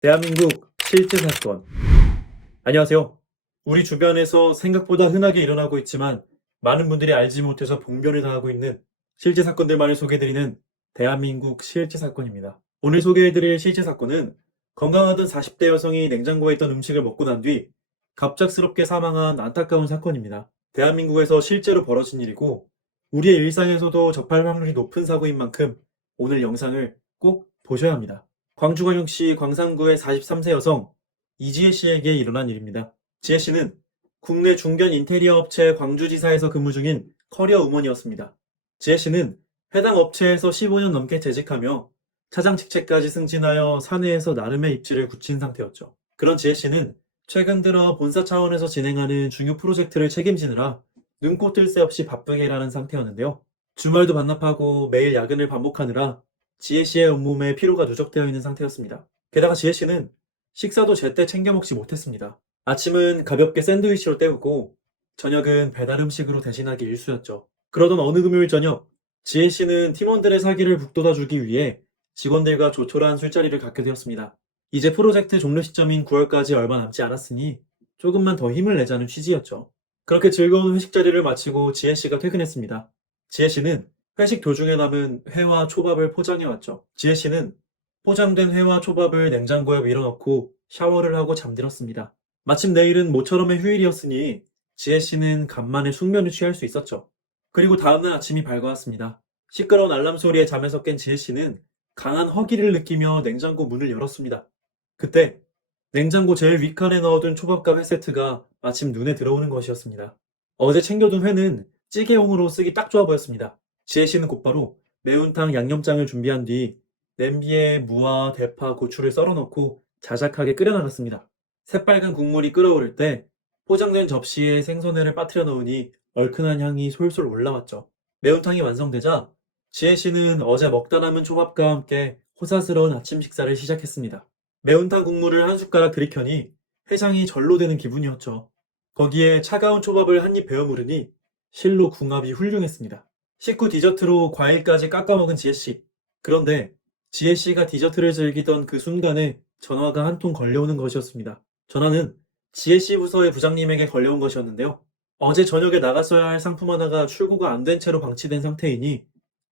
대한민국 실제 사건. 안녕하세요. 우리 주변에서 생각보다 흔하게 일어나고 있지만 많은 분들이 알지 못해서 봉변을 당하고 있는 실제 사건들만을 소개해드리는 대한민국 실제 사건입니다. 오늘 소개해드릴 실제 사건은 건강하던 40대 여성이 냉장고에 있던 음식을 먹고 난 뒤 갑작스럽게 사망한 안타까운 사건입니다. 대한민국에서 실제로 벌어진 일이고 우리의 일상에서도 접할 확률이 높은 사고인 만큼 오늘 영상을 꼭 보셔야 합니다. 광주광역시 광산구의 43세 여성 이지혜 씨에게 일어난 일입니다. 지혜 씨는 국내 중견 인테리어 업체 광주지사에서 근무 중인 커리어 우먼이었습니다. 지혜 씨는 해당 업체에서 15년 넘게 재직하며 차장 직책까지 승진하여 사내에서 나름의 입지를 굳힌 상태였죠. 그런 지혜 씨는 최근 들어 본사 차원에서 진행하는 중요 프로젝트를 책임지느라 눈코 뜰 새 없이 바쁘게 일하는 상태였는데요. 주말도 반납하고 매일 야근을 반복하느라 지혜 씨의 온몸에 피로가 누적되어 있는 상태였습니다. 게다가 지혜 씨는 식사도 제때 챙겨 먹지 못했습니다. 아침은 가볍게 샌드위치로 때우고 저녁은 배달 음식으로 대신하기 일쑤였죠. 그러던 어느 금요일 저녁, 지혜 씨는 팀원들의 사기를 북돋아주기 위해 직원들과 조촐한 술자리를 갖게 되었습니다. 이제 프로젝트 종료 시점인 9월까지 얼마 남지 않았으니 조금만 더 힘을 내자는 취지였죠. 그렇게 즐거운 회식 자리를 마치고 지혜 씨가 퇴근했습니다. 지혜 씨는 회식 도중에 남은 회와 초밥을 포장해왔죠. 지혜 씨는 포장된 회와 초밥을 냉장고에 밀어넣고 샤워를 하고 잠들었습니다. 마침 내일은 모처럼의 휴일이었으니 지혜 씨는 간만에 숙면을 취할 수 있었죠. 그리고 다음날 아침이 밝아왔습니다. 시끄러운 알람 소리에 잠에서 깬 지혜 씨는 강한 허기를 느끼며 냉장고 문을 열었습니다. 그때 냉장고 제일 윗칸에 넣어둔 초밥과 회 세트가 마침 눈에 들어오는 것이었습니다. 어제 챙겨둔 회는 찌개용으로 쓰기 딱 좋아 보였습니다. 지혜 씨는 곧바로 매운탕 양념장을 준비한 뒤 냄비에 무와 대파, 고추를 썰어 넣고 자작하게 끓여 나갔습니다. 새빨간 국물이 끓어오를 때 포장된 접시에 생선회를 빠뜨려 넣으니 얼큰한 향이 솔솔 올라왔죠. 매운탕이 완성되자 지혜 씨는 어제 먹다 남은 초밥과 함께 호사스러운 아침 식사를 시작했습니다. 매운탕 국물을 한 숟가락 들이켜니 해장이 절로 되는 기분이었죠. 거기에 차가운 초밥을 한 입 베어 무르니 실로 궁합이 훌륭했습니다. 식후 디저트로 과일까지 깎아 먹은 지혜 씨. 그런데 지혜 씨가 디저트를 즐기던 그 순간에 전화가 한 통 걸려오는 것이었습니다. 전화는 지혜 씨 부서의 부장님에게 걸려온 것이었는데요. 어제 저녁에 나갔어야 할 상품 하나가 출고가 안 된 채로 방치된 상태이니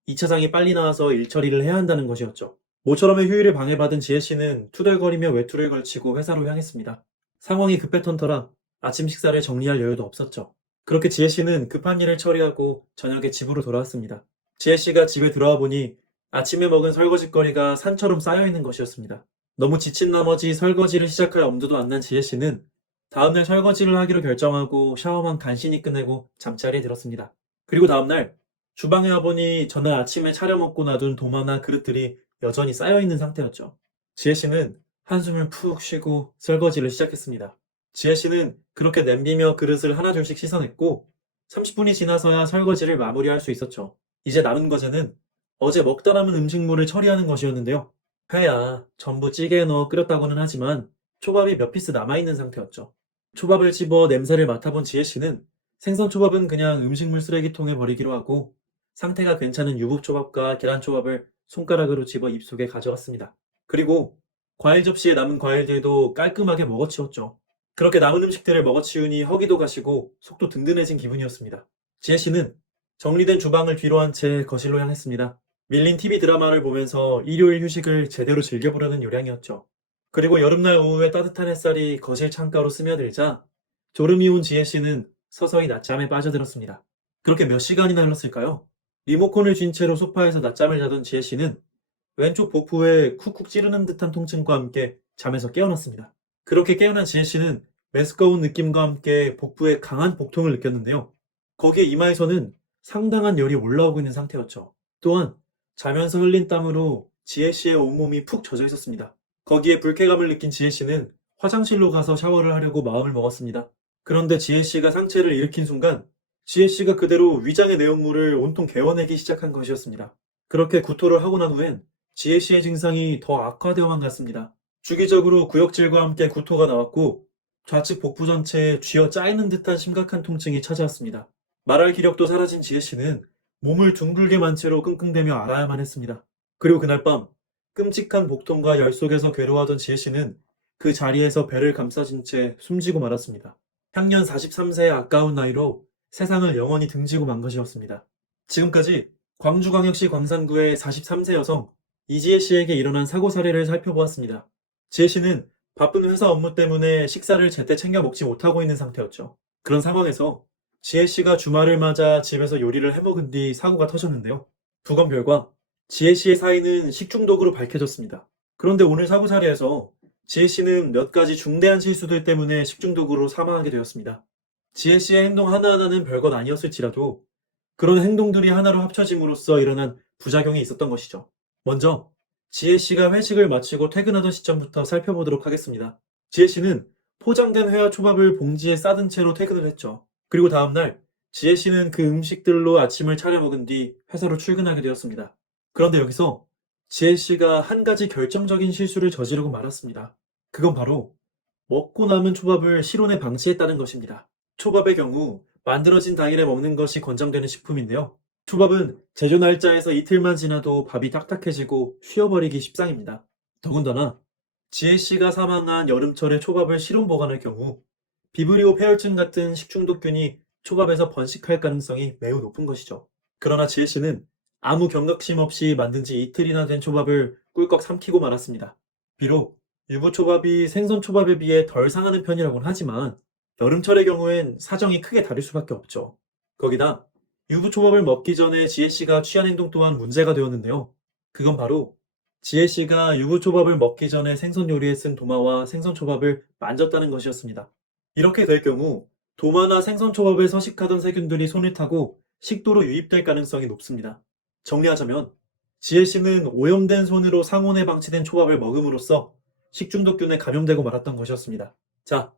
이 차장이 빨리 나와서 일 처리를 해야 한다는 것이었죠. 모처럼의 휴일을 방해받은 지혜 씨는 투덜거리며 외투를 걸치고 회사로 향했습니다. 상황이 급했던 터라 아침 식사를 정리할 여유도 없었죠. 그렇게 지혜 씨는 급한 일을 처리하고 저녁에 집으로 돌아왔습니다. 지혜 씨가 집에 들어와 보니 아침에 먹은 설거지거리가 산처럼 쌓여있는 것이었습니다. 너무 지친 나머지 설거지를 시작할 엄두도 안 난 지혜 씨는 다음날 설거지를 하기로 결정하고 샤워만 간신히 끝내고 잠자리에 들었습니다. 그리고 다음날 주방에 와보니 전날 아침에 차려 먹고 놔둔 도마나 그릇들이 여전히 쌓여있는 상태였죠. 지혜 씨는 한숨을 푹 쉬고 설거지를 시작했습니다. 지혜 씨는 그렇게 냄비며 그릇을 하나둘씩 씻어냈고 30분이 지나서야 설거지를 마무리할 수 있었죠. 이제 남은 과제는 어제 먹다 남은 음식물을 처리하는 것이었는데요. 회야 전부 찌개에 넣어 끓였다고는 하지만 초밥이 몇 피스 남아있는 상태였죠. 초밥을 집어 냄새를 맡아본 지혜 씨는 생선 초밥은 그냥 음식물 쓰레기통에 버리기로 하고 상태가 괜찮은 유부초밥과 계란초밥을 손가락으로 집어 입속에 가져갔습니다. 그리고 과일 접시에 남은 과일들도 깔끔하게 먹어치웠죠. 그렇게 남은 음식들을 먹어치우니 허기도 가시고 속도 든든해진 기분이었습니다. 지혜 씨는 정리된 주방을 뒤로 한 채 거실로 향했습니다. 밀린 TV 드라마를 보면서 일요일 휴식을 제대로 즐겨보려는 요량이었죠. 그리고 여름날 오후에 따뜻한 햇살이 거실 창가로 스며들자 졸음이 온 지혜 씨는 서서히 낮잠에 빠져들었습니다. 그렇게 몇 시간이나 흘렀을까요? 리모컨을 쥔 채로 소파에서 낮잠을 자던 지혜 씨는 왼쪽 복부에 쿡쿡 찌르는 듯한 통증과 함께 잠에서 깨어났습니다. 그렇게 깨어난 지혜 씨는 메스꺼운 느낌과 함께 복부에 강한 복통을 느꼈는데요. 거기에 이마에서는 상당한 열이 올라오고 있는 상태였죠. 또한 자면서 흘린 땀으로 지혜 씨의 온몸이 푹 젖어 있었습니다. 거기에 불쾌감을 느낀 지혜 씨는 화장실로 가서 샤워를 하려고 마음을 먹었습니다. 그런데 지혜 씨가 상체를 일으킨 순간 지혜 씨가 그대로 위장의 내용물을 온통 개워내기 시작한 것이었습니다. 그렇게 구토를 하고 난 후엔 지혜 씨의 증상이 더 악화되어만 갔습니다. 주기적으로 구역질과 함께 구토가 나왔고 좌측 복부 전체에 쥐어 짜이는 듯한 심각한 통증이 찾아왔습니다. 말할 기력도 사라진 지혜 씨는 몸을 둥글게 만 채로 끙끙대며 앓아야만 했습니다. 그리고 그날 밤 끔찍한 복통과 열 속에서 괴로워하던 지혜 씨는 그 자리에서 배를 감싸진 채 숨지고 말았습니다. 향년 43세의 아까운 나이로 세상을 영원히 등지고 만 것이었습니다. 지금까지 광주광역시 광산구의 43세 여성 이지혜 씨에게 일어난 사고 사례를 살펴보았습니다. 지혜 씨는 바쁜 회사 업무 때문에 식사를 제때 챙겨 먹지 못하고 있는 상태였죠. 그런 상황에서 지혜 씨가 주말을 맞아 집에서 요리를 해먹은 뒤 사고가 터졌는데요. 부검 결과 지혜 씨의 사인은 식중독으로 밝혀졌습니다. 그런데 오늘 사고 사례에서 지혜 씨는 몇 가지 중대한 실수들 때문에 식중독으로 사망하게 되었습니다. 지혜 씨의 행동 하나하나는 별것 아니었을지라도 그런 행동들이 하나로 합쳐짐으로써 일어난 부작용이 있었던 것이죠. 먼저 지혜 씨가 회식을 마치고 퇴근하던 시점부터 살펴보도록 하겠습니다. 지혜 씨는 포장된 회와 초밥을 봉지에 싸든 채로 퇴근을 했죠. 그리고 다음날 지혜 씨는 그 음식들로 아침을 차려 먹은 뒤 회사로 출근하게 되었습니다. 그런데 여기서 지혜 씨가 한 가지 결정적인 실수를 저지르고 말았습니다. 그건 바로 먹고 남은 초밥을 실온에 방치했다는 것입니다. 초밥의 경우 만들어진 당일에 먹는 것이 권장되는 식품인데요. 초밥은 제조 날짜에서 이틀만 지나도 밥이 딱딱해지고 쉬어버리기 십상입니다. 더군다나 지혜 씨가 사망한 여름철에 초밥을 실온 보관할 경우 비브리오 폐혈증 같은 식중독균이 초밥에서 번식할 가능성이 매우 높은 것이죠. 그러나 지혜 씨는 아무 경각심 없이 만든 지 이틀이나 된 초밥을 꿀꺽 삼키고 말았습니다. 비록 유부초밥이 생선초밥에 비해 덜 상하는 편이라고는 하지만 여름철의 경우엔 사정이 크게 다를 수밖에 없죠. 거기다 유부초밥을 먹기 전에 지혜 씨가 취한 행동 또한 문제가 되었는데요. 그건 바로 지혜 씨가 유부초밥을 먹기 전에 생선 요리에 쓴 도마와 생선초밥을 만졌다는 것이었습니다. 이렇게 될 경우 도마나 생선초밥에 서식하던 세균들이 손을 타고 식도로 유입될 가능성이 높습니다. 정리하자면 지혜 씨는 오염된 손으로 상온에 방치된 초밥을 먹음으로써 식중독균에 감염되고 말았던 것이었습니다. 자,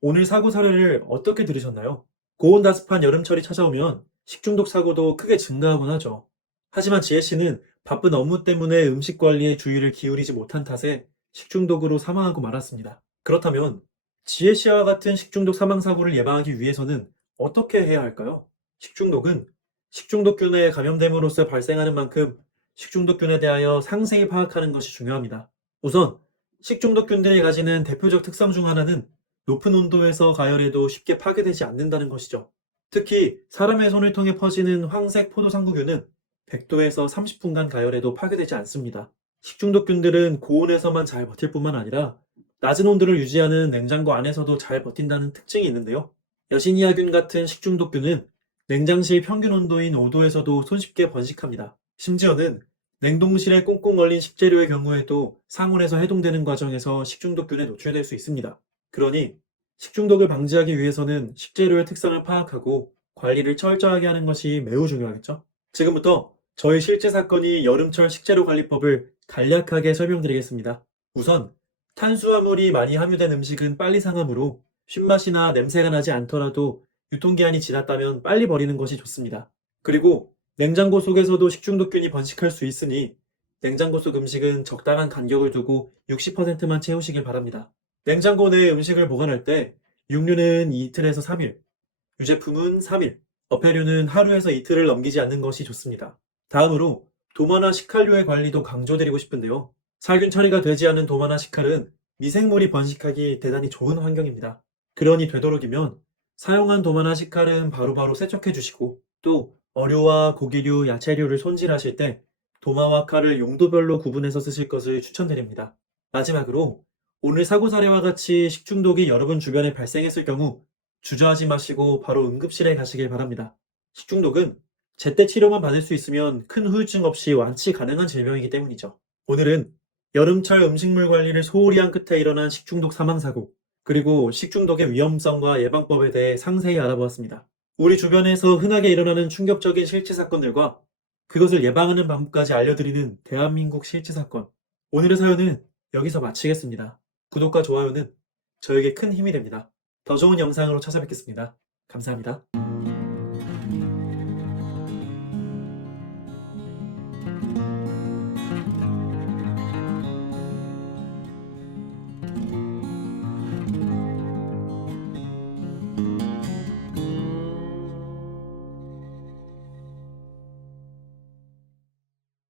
오늘 사고 사례를 어떻게 들으셨나요? 고온다습한 여름철이 찾아오면 식중독 사고도 크게 증가하곤 하죠. 하지만 지혜 씨는 바쁜 업무 때문에 음식 관리에 주의를 기울이지 못한 탓에 식중독으로 사망하고 말았습니다. 그렇다면 지혜 씨와 같은 식중독 사망 사고를 예방하기 위해서는 어떻게 해야 할까요? 식중독은 식중독균에 감염됨으로써 발생하는 만큼 식중독균에 대하여 상세히 파악하는 것이 중요합니다. 우선 식중독균들이 가지는 대표적 특성 중 하나는 높은 온도에서 가열해도 쉽게 파괴되지 않는다는 것이죠. 특히 사람의 손을 통해 퍼지는 황색 포도상구균은 100도에서 30분간 가열해도 파괴되지 않습니다. 식중독균들은 고온에서만 잘 버틸 뿐만 아니라 낮은 온도를 유지하는 냉장고 안에서도 잘 버틴다는 특징이 있는데요. 여시니아균 같은 식중독균은 냉장실 평균 온도인 5도에서도 손쉽게 번식합니다. 심지어는 냉동실에 꽁꽁 얼린 식재료의 경우에도 상온에서 해동되는 과정에서 식중독균에 노출될 수 있습니다. 그러니 식중독을 방지하기 위해서는 식재료의 특성을 파악하고 관리를 철저하게 하는 것이 매우 중요하겠죠? 지금부터 저희 실제 사건이 여름철 식재료 관리법을 간략하게 설명드리겠습니다. 우선 탄수화물이 많이 함유된 음식은 빨리 상하므로 쉰맛이나 냄새가 나지 않더라도 유통기한이 지났다면 빨리 버리는 것이 좋습니다. 그리고 냉장고 속에서도 식중독균이 번식할 수 있으니 냉장고 속 음식은 적당한 간격을 두고 60%만 채우시길 바랍니다. 냉장고 내에 음식을 보관할 때 육류는 이틀에서 3일, 유제품은 3일, 어패류는 하루에서 이틀을 넘기지 않는 것이 좋습니다. 다음으로 도마나 식칼류의 관리도 강조드리고 싶은데요. 살균 처리가 되지 않은 도마나 식칼은 미생물이 번식하기 대단히 좋은 환경입니다. 그러니 되도록이면 사용한 도마나 식칼은 바로바로 세척해 주시고 또 어류와 고기류, 야채류를 손질하실 때 도마와 칼을 용도별로 구분해서 쓰실 것을 추천드립니다. 마지막으로 오늘 사고 사례와 같이 식중독이 여러분 주변에 발생했을 경우 주저하지 마시고 바로 응급실에 가시길 바랍니다. 식중독은 제때 치료만 받을 수 있으면 큰 후유증 없이 완치 가능한 질병이기 때문이죠. 오늘은 여름철 음식물 관리를 소홀히 한 끝에 일어난 식중독 사망 사고, 그리고 식중독의 위험성과 예방법에 대해 상세히 알아보았습니다. 우리 주변에서 흔하게 일어나는 충격적인 실제 사건들과 그것을 예방하는 방법까지 알려드리는 대한민국 실제 사건. 오늘의 사연은 여기서 마치겠습니다. 구독과 좋아요는 저에게 큰 힘이 됩니다. 더 좋은 영상으로 찾아뵙겠습니다. 감사합니다.